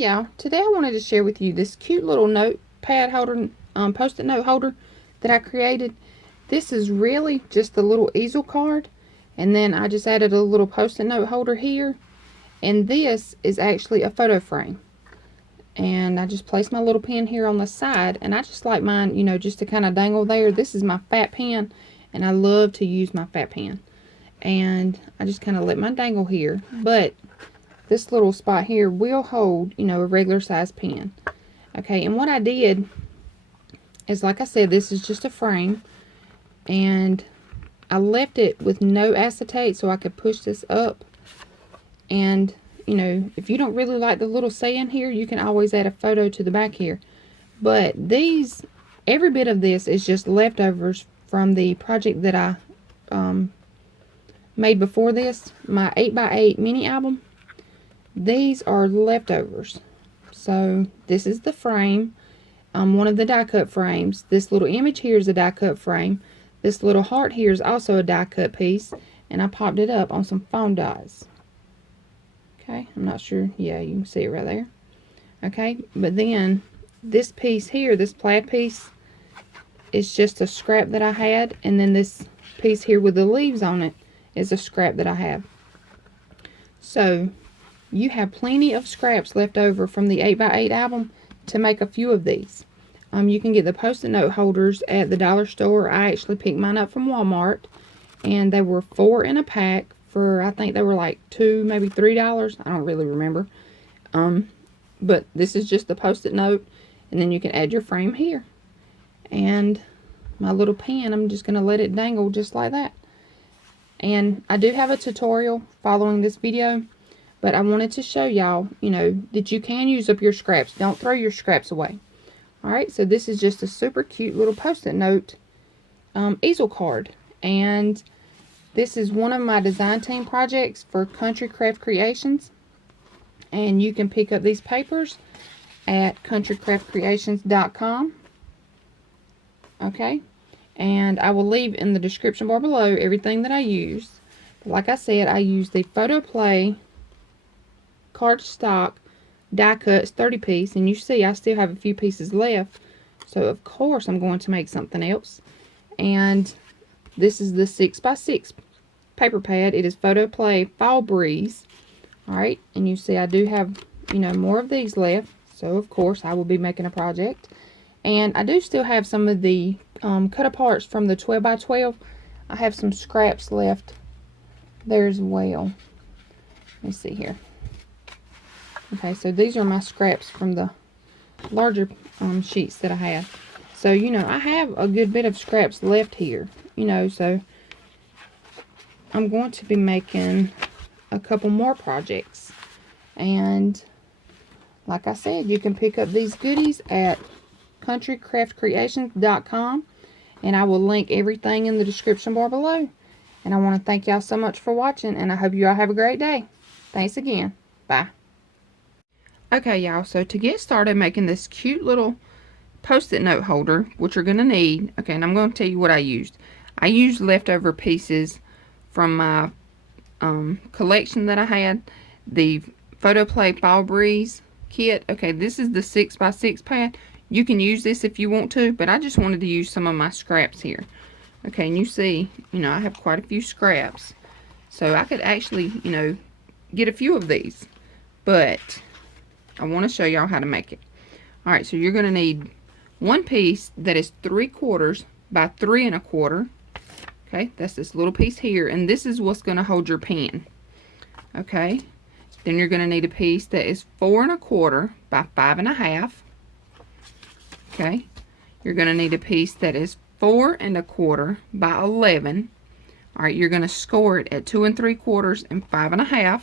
Hey y'all, today I wanted to share with you this cute little notepad holder, post-it note holder that I created. This is really just a little easel card, and then I just added a little post-it note holder here, and this is actually a photo frame. And I just placed my little pen here on the side, and I just like mine, you know, just to kind of dangle there. This is my fat pen, and I love to use my fat pen. And I just kind of let mine dangle here, but this little spot here will hold, you know, a regular size pen. Okay, and what I did is, like I said, this is just a frame, and I left it with no acetate so I could push this up. And, you know, if you don't really like the little saying here, you can always add a photo to the back here. But these, every bit of this is just leftovers from the project that I made before this, my 8x8 mini album. These are leftovers. So this is the frame, one of the die cut frames. This little image here is a die cut frame. This little heart here is also a die cut piece, and I popped it up on some foam dies. Okay, I'm not sure. Yeah, you can see it right there. Okay, but then this piece here, this plaid piece, is just a scrap that I had, and then this piece here with the leaves on it is a scrap that I have. So you have plenty of scraps left over from the 8x8 album to make a few of these. You can get the post-it note holders at the dollar store. I actually picked mine up from Walmart, and they were 4 in a pack for, I think they were like $2, maybe $3. I don't really remember. But this is just the post-it note, and then you can add your frame here. And my little pen, I'm just going to let it dangle just like that. And I do have a tutorial following this video, but I wanted to show y'all, you know, that you can use up your scraps. Don't throw your scraps away. Alright, so this is just a super cute little post-it note easel card. And this is one of my design team projects for Country Craft Creations. And you can pick up these papers at countrycraftcreations.com. Okay, and I will leave in the description bar below everything that I used. But like I said, I used the Photo Play cardstock die cuts 30 piece, and you see I still have a few pieces left, so of course I'm going to make something else. And this is the 6x6 paper pad. It is Photo Play Fall Breeze. Alright, and you see I do have, you know, more of these left, so of course I will be making a project. And I do still have some of the cut aparts from the 12x12. I have some scraps left there as well. Let me see here. Okay, so these are my scraps from the larger sheets that I have. So, you know, I have a good bit of scraps left here, you know, so I'm going to be making a couple more projects. And like I said, you can pick up these goodies at countrycraftcreations.com, and I will link everything in the description bar below. And I want to thank y'all so much for watching, and I hope you all have a great day. Thanks again. Bye. Okay, y'all, so to get started making this cute little post-it note holder, what you're going to need, okay, and I'm going to tell you what I used. I used leftover pieces from my collection that I had, the Photo Play Fall Breeze kit. Okay, this is the 6x6 pad. You can use this if you want to, but I just wanted to use some of my scraps here. Okay, and you see, you know, I have quite a few scraps. So I could actually, you know, get a few of these. But I want to show y'all how to make it. Alright, so you're going to need one piece that is 3/4 by 3 1/4. Okay, that's this little piece here, and this is what's going to hold your pen. Okay, then you're going to need a piece that is 4 1/4 by 5 1/2. Okay, you're going to need a piece that is 4 1/4 by 11. Alright, you're going to score it at 2 3/4 and 5 1/2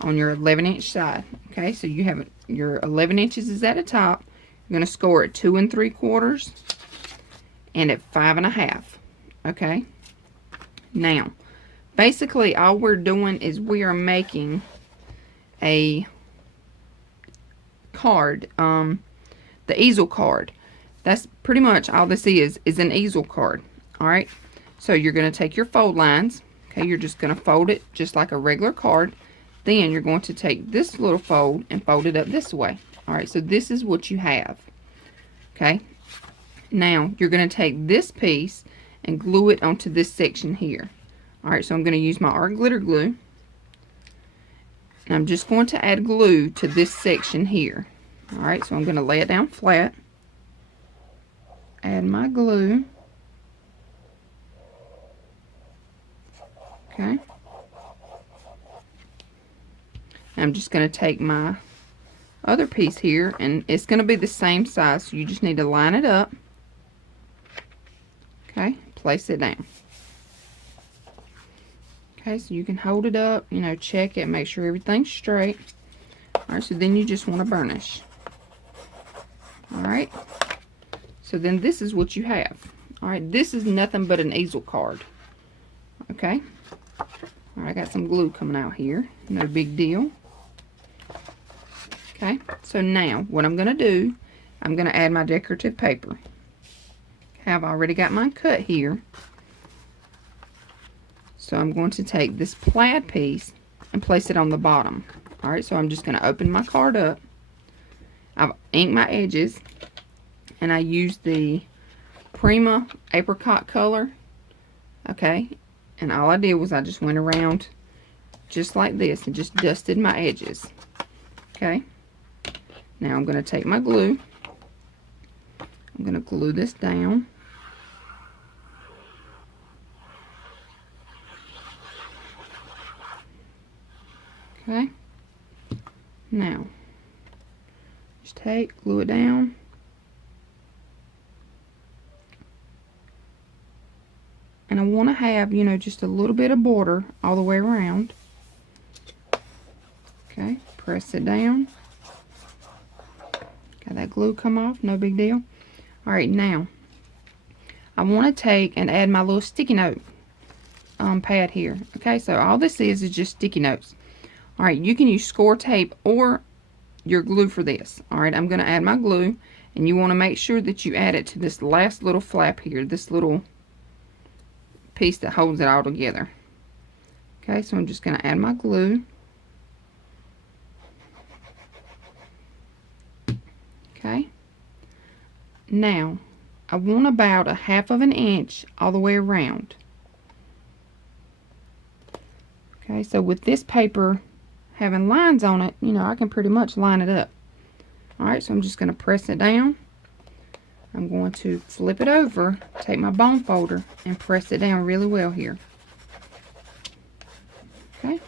on your 11-inch side. Okay, so you have your 11 inches is at the top. You're going to score at 2 3/4 and at 5 1/2. Okay, now basically all we're doing is we are making a card, the easel card. That's pretty much all this is an easel card. Alright, so you're going to take your fold lines. Okay, you're just going to fold it just like a regular card. Then you're going to take this little fold and fold it up this way. Alright, so this is what you have. Okay, now you're going to take this piece and glue it onto this section here. Alright, so I'm going to use my art glitter glue. And I'm just going to add glue to this section here. Alright, so I'm going to lay it down flat. Add my glue. Okay. I'm just going to take my other piece here, and it's going to be the same size, so you just need to line it up. Okay, place it down. Okay, so you can hold it up, you know, check it, make sure everything's straight. Alright, so then you just want to burnish. Alright, so then this is what you have. Alright, this is nothing but an easel card. Okay, alright, I got some glue coming out here, no big deal. Okay, so now what I'm going to do, I'm going to add my decorative paper. Okay, I've already got mine cut here. So I'm going to take this plaid piece and place it on the bottom. Alright, so I'm just going to open my card up. I've inked my edges, and I used the Prima apricot color. Okay, and all I did was I just went around just like this and just dusted my edges. Okay, now I'm going to take my glue. I'm going to glue this down. Okay, now just glue it down. And I want to have, you know, just a little bit of border all the way around. Okay, press it down. Got that glue come off, no big deal. Alright, now I want to take and add my little sticky note pad here. Okay, so all this is just sticky notes. Alright, you can use Scor tape or your glue for this. Alright, I'm going to add my glue, and you want to make sure that you add it to this last little flap here, this little piece that holds it all together. Okay, so I'm just going to add my glue. Okay, now I want about 1/2 inch all the way around. Okay, so with this paper having lines on it, you know, I can pretty much line it up. Alright, so I'm just going to press it down. I'm going to flip it over, take my bone folder, and press it down really well here. Okay,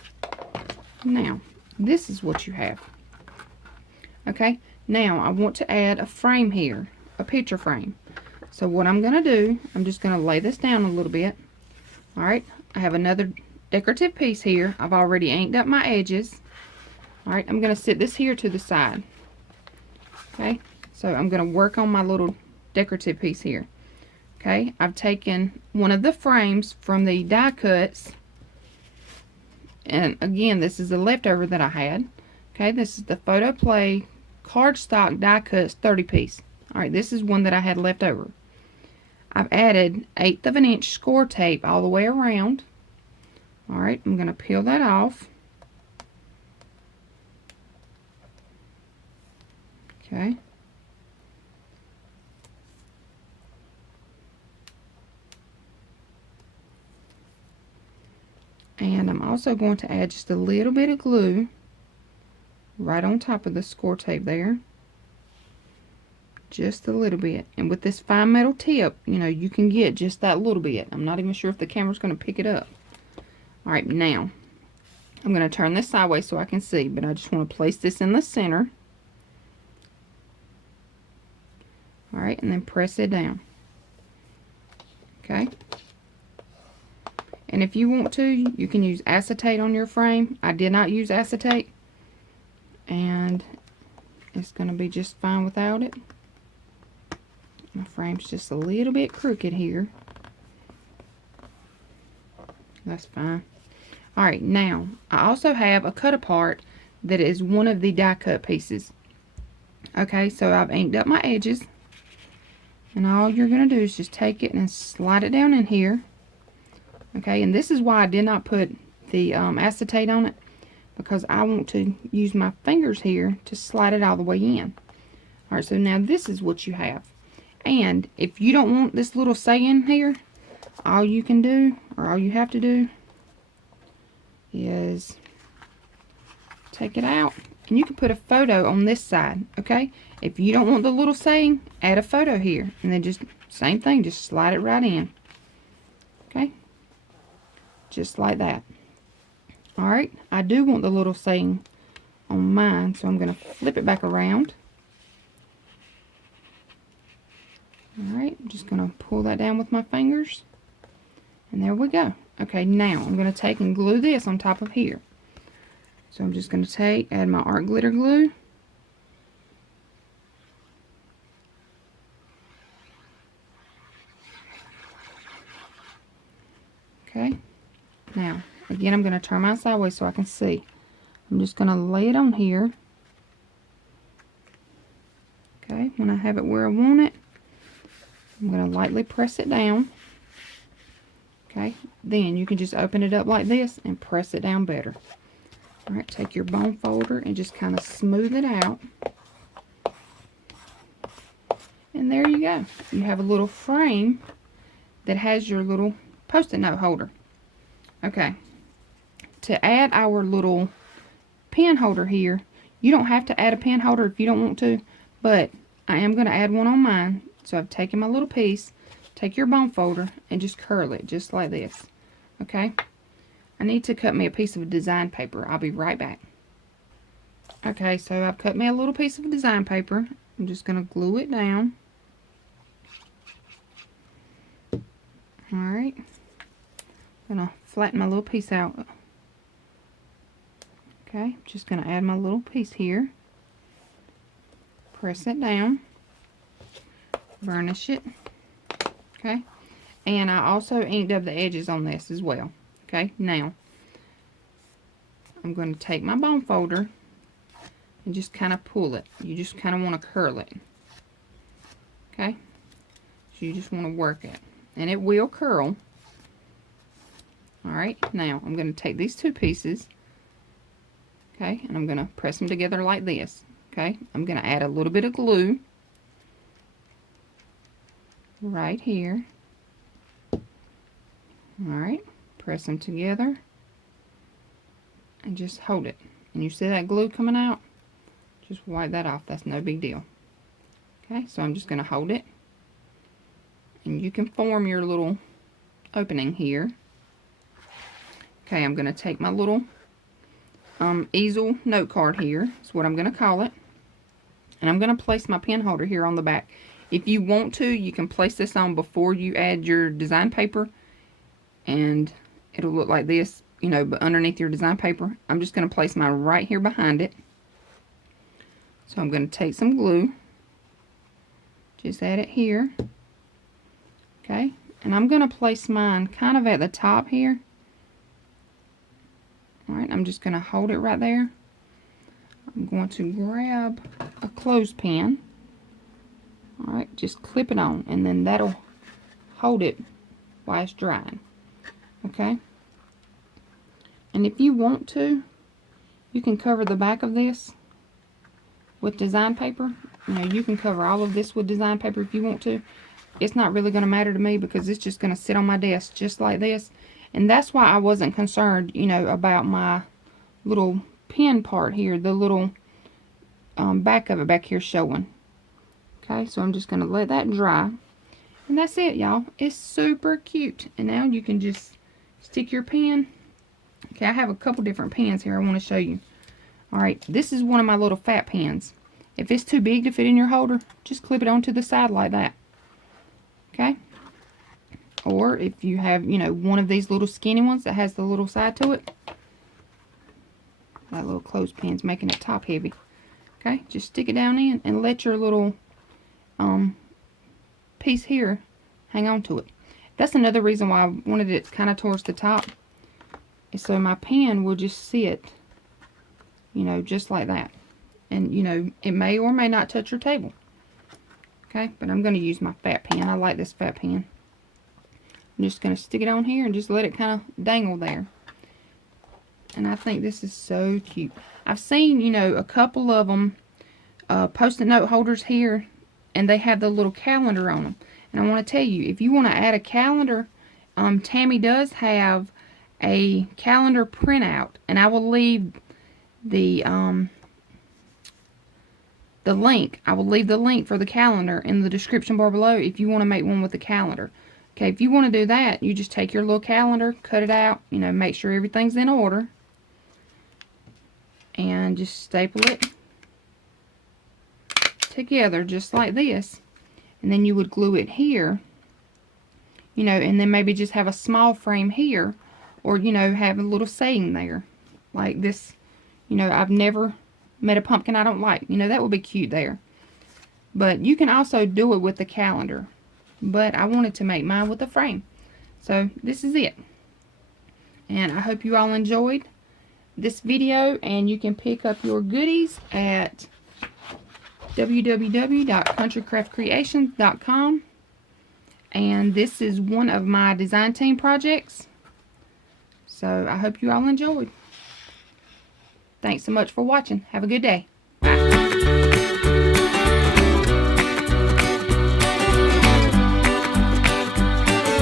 now this is what you have. Okay, now I want to add a frame here, a picture frame. So what I'm going to do, I'm just going to lay this down a little bit. Alright, I have another decorative piece here. I've already inked up my edges. Alright, I'm going to sit this here to the side. Okay, so I'm going to work on my little decorative piece here. Okay, I've taken one of the frames from the die cuts, and again, this is the leftover that I had. Okay, this is the Photo Play cardstock die cuts 30 piece. Alright, this is one that I had left over. I've added 1/8 inch Scor tape all the way around. Alright, I'm going to peel that off. Okay. And I'm also going to add just a little bit of glue right on top of the Scor tape there. Just a little bit. And with this fine metal tip, you know, you can get just that little bit. I'm not even sure if the camera's going to pick it up. Alright, now I'm going to turn this sideways so I can see, but I just want to place this in the center. Alright, and then press it down. Okay. And if you want to, you can use acetate on your frame. I did not use acetate, and it's going to be just fine without it. My frame's just a little bit crooked here. That's fine. Alright, now I also have a cut apart that is one of the die cut pieces. Okay, so I've inked up my edges, and all you're going to do is just take it and slide it down in here. Okay, and this is why I did not put the acetate on it, because I want to use my fingers here to slide it all the way in. Alright, so now this is what you have. And if you don't want this little saying here, all you can do, or all you have to do, is take it out. And you can put a photo on this side, okay? If you don't want the little saying, add a photo here. And then just, same thing, just slide it right in. Okay? Just like that. Alright, I do want the little saying on mine, so I'm going to flip it back around. Alright, I'm just going to pull that down with my fingers. And there we go. Okay, now I'm going to take and glue this on top of here. So I'm just going to add my art glitter glue. Okay, now again I'm going to turn mine sideways so I can see. I'm just going to lay it on here. Okay, when I have it where I want it, I'm going to lightly press it down. Okay, then you can just open it up like this and press it down better. Alright, take your bone folder and just kind of smooth it out. And there you go. You have a little frame that has your little Post-it note holder. Okay, to add our little pen holder here, you don't have to add a pen holder if you don't want to, but I am going to add one on mine. So I've taken my little piece, take your bone folder, and just curl it just like this. Okay, I need to cut me a piece of design paper. I'll be right back. Okay, so I've cut me a little piece of design paper. I'm just going to glue it down. Alright, I'm going to flatten my little piece out. Okay, just going to add my little piece here. Press it down. Burnish it. Okay, and I also inked up the edges on this as well. Okay, now I'm going to take my bone folder and just kind of pull it. You just kind of want to curl it. Okay, so you just want to work it, and it will curl. Alright, now I'm going to take these two pieces, okay, and I'm going to press them together like this. Okay, I'm going to add a little bit of glue right here. Alright, press them together and just hold it. And you see that glue coming out? Just wipe that off. That's no big deal. Okay, so I'm just going to hold it. And you can form your little opening here. Okay, I'm going to take my little easel note card here. That's what I'm going to call it. And I'm going to place my pen holder here on the back. If you want to, you can place this on before you add your design paper. And it'll look like this, you know, but underneath your design paper. I'm just going to place mine right here behind it. So I'm going to take some glue. Just add it here. Okay. And I'm going to place mine kind of at the top here. Alright, I'm just going to hold it right there. I'm going to grab a clothespin. Alright, just clip it on, and then that'll hold it while it's drying. Okay? And if you want to, you can cover the back of this with design paper. You know, you can cover all of this with design paper if you want to. It's not really going to matter to me because it's just going to sit on my desk just like this. And that's why I wasn't concerned, you know, about my little pen part here, the little back of it back here showing. Okay, so I'm just going to let that dry. And that's it, y'all. It's super cute. And now you can just stick your pen. Okay, I have a couple different pens here I want to show you. Alright, this is one of my little fat pens. If it's too big to fit in your holder, just clip it onto the side like that. Okay? Or if you have, you know, one of these little skinny ones that has the little side to it. That little clothespin's making it top heavy. Okay, just stick it down in and let your little piece here hang on to it. That's another reason why I wanted it kind of towards the top. Is so my pen will just sit, you know, just like that. And, you know, it may or may not touch your table. Okay, but I'm going to use my fat pen. I like this fat pen. I'm just going to stick it on here and just let it kind of dangle there. And I think this is so cute. I've seen, you know, a couple of them, Post-it note holders here, and they have the little calendar on them. And I want to tell you, if you want to add a calendar, Tammy does have a calendar printout, and I will leave the link. I will leave the link for the calendar in the description bar below if you want to make one with the calendar. Okay, if you want to do that, you just take your little calendar, cut it out, you know, make sure everything's in order, and just staple it together just like this. And then you would glue it here, you know, and then maybe just have a small frame here, or, you know, have a little saying there like this. You know, I've never met a pumpkin I don't like. You know, that would be cute there. But you can also do it with the calendar, but I wanted to make mine with a frame. So this is it, and I hope you all enjoyed this video, and you can pick up your goodies at www.countrycraftcreations.com. and this is one of my design team projects, so I hope you all enjoyed. Thanks so much for watching. Have a good day.